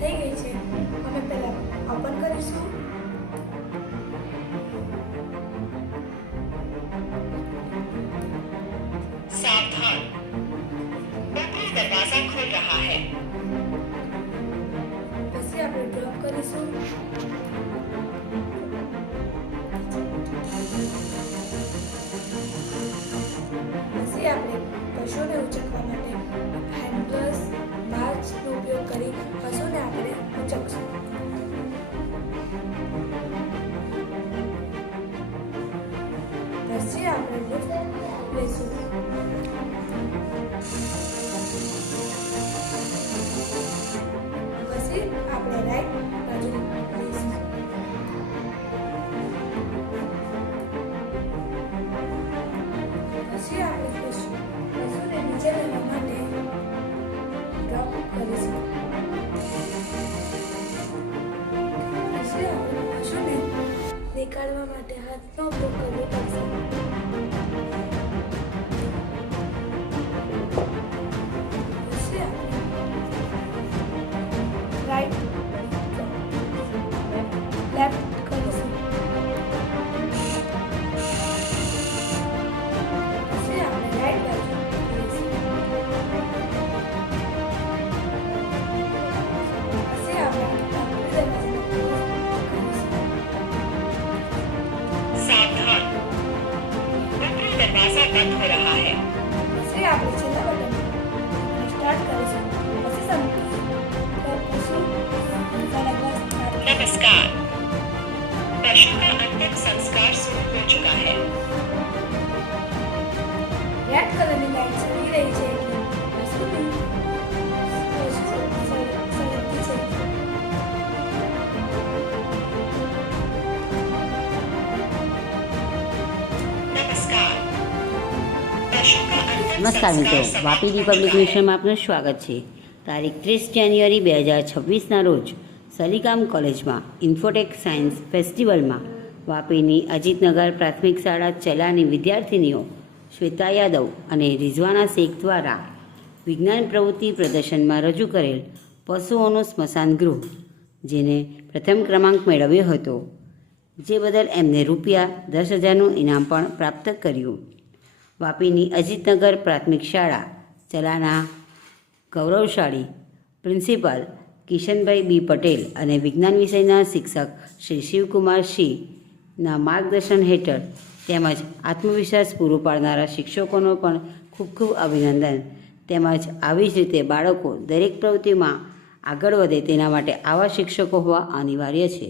થઈ ગઈ છે. અમે પહેલા ઓપન કરીશું. सावधान, ऊपरी दरवाजा खुल रहा है. પછી આપણે ડ્રોપ કરીશું. પછી આપણે પશુને ઉચકવા માટે હેન્ડલ્સ બાજનો ઉપયોગ કરી પશુને આપણે ઉચકશું. પછી આપણે લિફ્ટ લઈશું. પછી આપણે રાઈટ બાજુ લઈશું. પછી આપણે પશુને નીચે લેવા માટે ડ્રોપ કરીશું. પછી આપણે પશુને નીકાળવા માટે હાથનો ઉપયોગ કરવો પડશે. પછી આપણે રાઈટ લેફ્ટ કરીશું. પછી આપણે રાઈટ બાજુ કરીશું. પછી આપણે सावधान, ऊपरी दरवाजा बंद हो रहा है. પછી આપણે છેલ્લા બટન સ્ટાર્ટ કરીશું. પછી नमस्कार, पशु का अंतिम संस्कार शुरू हो चुका है. રેડ કલરની લાઈટ સળી રહી છે એટલે પશુની સળગતી છે. नमस्कार, पशु का अंतिम નમસ્કાર મિત્રો, संस्कार વાપી समाप्त हो રિપબ્લિક चुका है. મિશનમાં આપનું સ્વાગત છે. તારીખ 30 જાન્યુઆરી 2026ના રોજ સલીગામ કોલેજમાં ઇન્ફોટેક સાયન્સ ફેસ્ટિવલમાં વાપીની અજીતનગર પ્રાથમિક શાળા ચલાની વિદ્યાર્થિનીઓ શ્વેતા યાદવ અને રિઝવાના શેખ દ્વારા વિજ્ઞાન પ્રવૃત્તિ પ્રદર્શનમાં રજૂ કરેલ પશુઓનું સ્મશાન ગૃહ, જેને પ્રથમ ક્રમાંક મેળવ્યો હતો, જે બદલ એમને રૂપિયા 10,000નું ઇનામ પણ પ્રાપ્ત કર્યું. વાપીની અજીતનગર પ્રાથમિક શાળા ચલાના ગૌરવશાળી પ્રિન્સિપાલ કિશનભાઈ બી પટેલ અને વિજ્ઞાન વિષયના શિક્ષક શ્રી શિવકુમાર સિંહના માર્ગદર્શન હેઠળ તેમજ આત્મવિશ્વાસ પૂરો પાડનારા શિક્ષકોનો પણ ખૂબ ખૂબ અભિનંદન. તેમજ આવી જ રીતે બાળકો દરેક પ્રવૃત્તિમાં આગળ વધે તેના માટે આવા શિક્ષકો હોવા અનિવાર્ય છે.